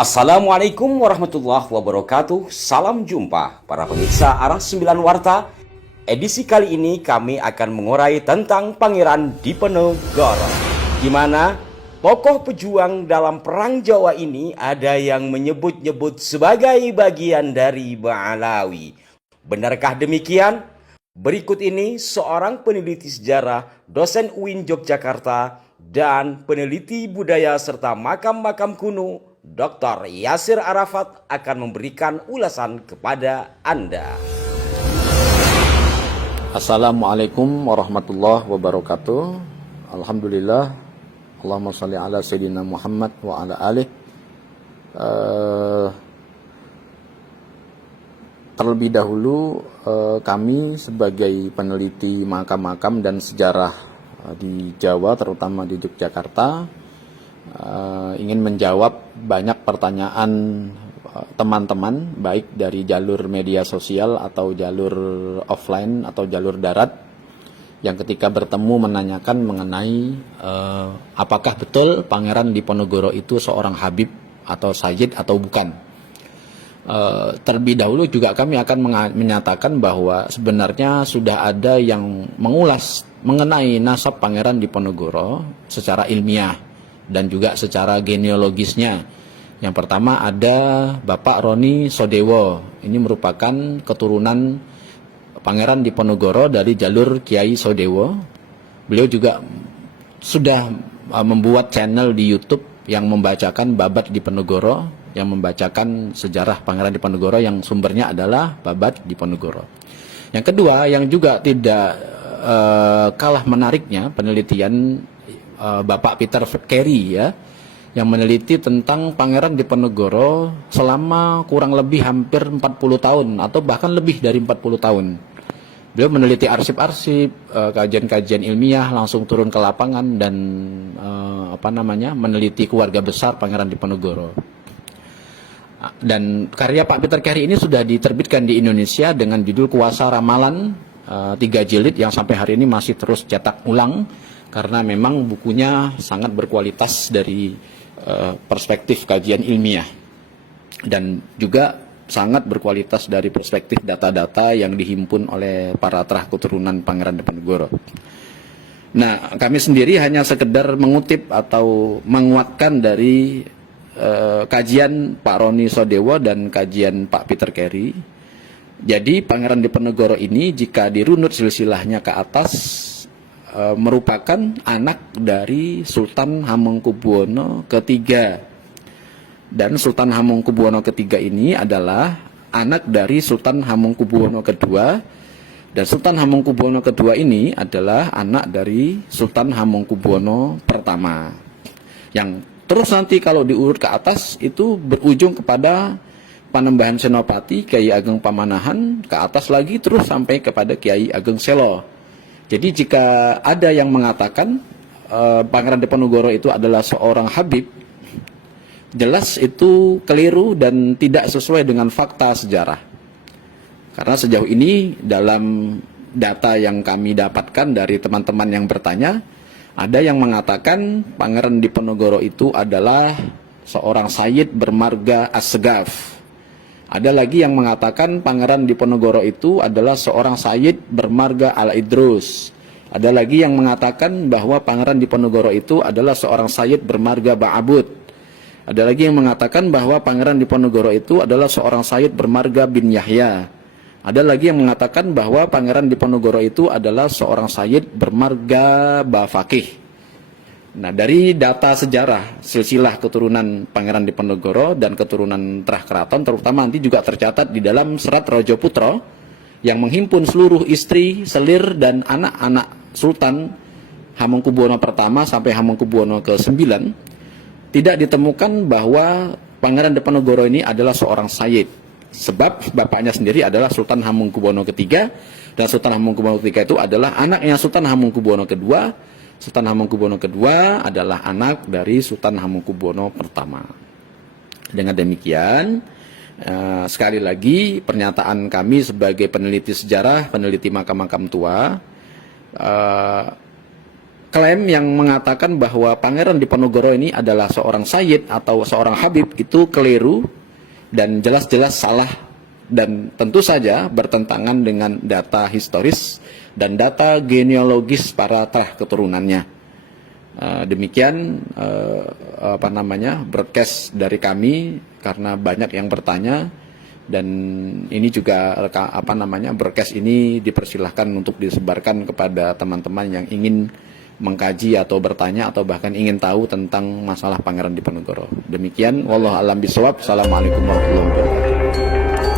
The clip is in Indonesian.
Assalamualaikum warahmatullahi wabarakatuh. Salam jumpa para pemirsa Arah 9 Warta. Edisi kali ini kami akan mengurai tentang Pangeran Diponegoro, di mana tokoh pejuang dalam Perang Jawa ini ada yang menyebut-nyebut sebagai bagian dari Ba'alawi. Benarkah demikian? Berikut ini seorang peneliti sejarah, dosen UIN Yogyakarta, dan peneliti budaya serta makam-makam kuno, Dr. Yasir Arafat akan memberikan ulasan kepada Anda. Assalamualaikum warahmatullahi wabarakatuh. Alhamdulillah, Allahumma sholli ala sayyidina Muhammad wa ala alih. Terlebih dahulu kami sebagai peneliti makam-makam dan sejarah di Jawa, terutama di Yogyakarta, ingin menjawab banyak pertanyaan teman-teman, baik dari jalur media sosial atau jalur offline atau jalur darat, yang ketika bertemu menanyakan mengenai apakah betul Pangeran Diponegoro itu seorang Habib atau Sayyid atau bukan. Terlebih dahulu juga kami akan menyatakan bahwa sebenarnya sudah ada yang mengulas mengenai nasab Pangeran Diponegoro secara ilmiah dan juga secara genealogisnya. Yang pertama ada Bapak Roni Sodewo. Ini merupakan keturunan Pangeran Diponegoro dari jalur Kiai Sodewo. Beliau juga sudah membuat channel di YouTube yang membacakan Babad Diponegoro, yang membacakan sejarah Pangeran Diponegoro yang sumbernya adalah Babad Diponegoro. Yang kedua yang juga tidak kalah menariknya penelitian Bapak Peter Carey, ya, yang meneliti tentang Pangeran Diponegoro selama kurang lebih hampir 40 tahun atau bahkan lebih dari 40 tahun. Beliau meneliti arsip-arsip, kajian-kajian ilmiah, langsung turun ke lapangan dan meneliti keluarga besar Pangeran Diponegoro. Dan karya Pak Peter Carey ini sudah diterbitkan di Indonesia dengan judul Kuasa Ramalan, 3 jilid yang sampai hari ini masih terus cetak ulang, karena memang bukunya sangat berkualitas dari perspektif kajian ilmiah dan juga sangat berkualitas dari perspektif data-data yang dihimpun oleh para terah keturunan Pangeran Diponegoro. Nah, kami sendiri hanya sekedar mengutip atau menguatkan dari kajian Pak Roni Sodewo dan kajian Pak Peter Carey. Jadi Pangeran Diponegoro ini jika dirunut silsilahnya ke atas merupakan anak dari Sultan Hamengkubuwono III. Dan Sultan Hamengkubuwono III ini adalah anak dari Sultan Hamengkubuwono II. Dan Sultan Hamengkubuwono II ini adalah anak dari Sultan Hamengkubuwono I. Yang terus nanti kalau diurut ke atas itu berujung kepada Panembahan Senopati, Kiai Ageng Pamanahan, ke atas lagi terus sampai kepada Kiai Ageng Selo. Jadi jika ada yang mengatakan Pangeran Diponegoro itu adalah seorang Habib, jelas itu keliru dan tidak sesuai dengan fakta sejarah. Karena sejauh ini dalam data yang kami dapatkan dari teman-teman yang bertanya, ada yang mengatakan Pangeran Diponegoro itu adalah seorang Sayyid bermarga As-Segaf. Ada lagi yang mengatakan Pangeran Diponegoro itu adalah seorang Sayyid bermarga Al-Idrus. Ada lagi yang mengatakan bahwa Pangeran Diponegoro itu adalah seorang Sayyid bermarga Ba'abud. Ada lagi yang mengatakan bahwa Pangeran Diponegoro itu adalah seorang Sayyid bermarga bin Yahya. Ada lagi yang mengatakan bahwa Pangeran Diponegoro itu adalah seorang Sayyid bermarga Bafakih. Nah, dari data sejarah silsilah keturunan Pangeran Diponegoro dan keturunan terah keraton, terutama nanti juga tercatat di dalam Serat Rajaputro yang menghimpun seluruh istri, selir, dan anak-anak Sultan Hamengkubuwono I sampai Hamengkubuwono ke-9, tidak ditemukan bahwa Pangeran Diponegoro ini adalah seorang Sayyid. Sebab bapaknya sendiri adalah Sultan Hamengkubuwono III, dan Sultan Hamengkubuwono III itu adalah anaknya Sultan Hamengkubuwono II. Sultan Hamengkubuwono II adalah anak dari Sultan Hamengkubuwono I. Dengan demikian, sekali lagi pernyataan kami sebagai peneliti sejarah, peneliti makam-makam tua, klaim yang mengatakan bahwa Pangeran Diponegoro ini adalah seorang sayyid atau seorang habib itu keliru dan jelas-jelas salah dan tentu saja bertentangan dengan data historis dan data genealogis para trah keturunannya. Demikian broadcast dari kami karena banyak yang bertanya dan ini juga broadcast ini dipersilahkan untuk disebarkan kepada teman-teman yang ingin mengkaji atau bertanya atau bahkan ingin tahu tentang masalah Pangeran Diponegoro. Demikian, wallahu a'lam bishawab. Assalamualaikum warahmatullahi wabarakatuh.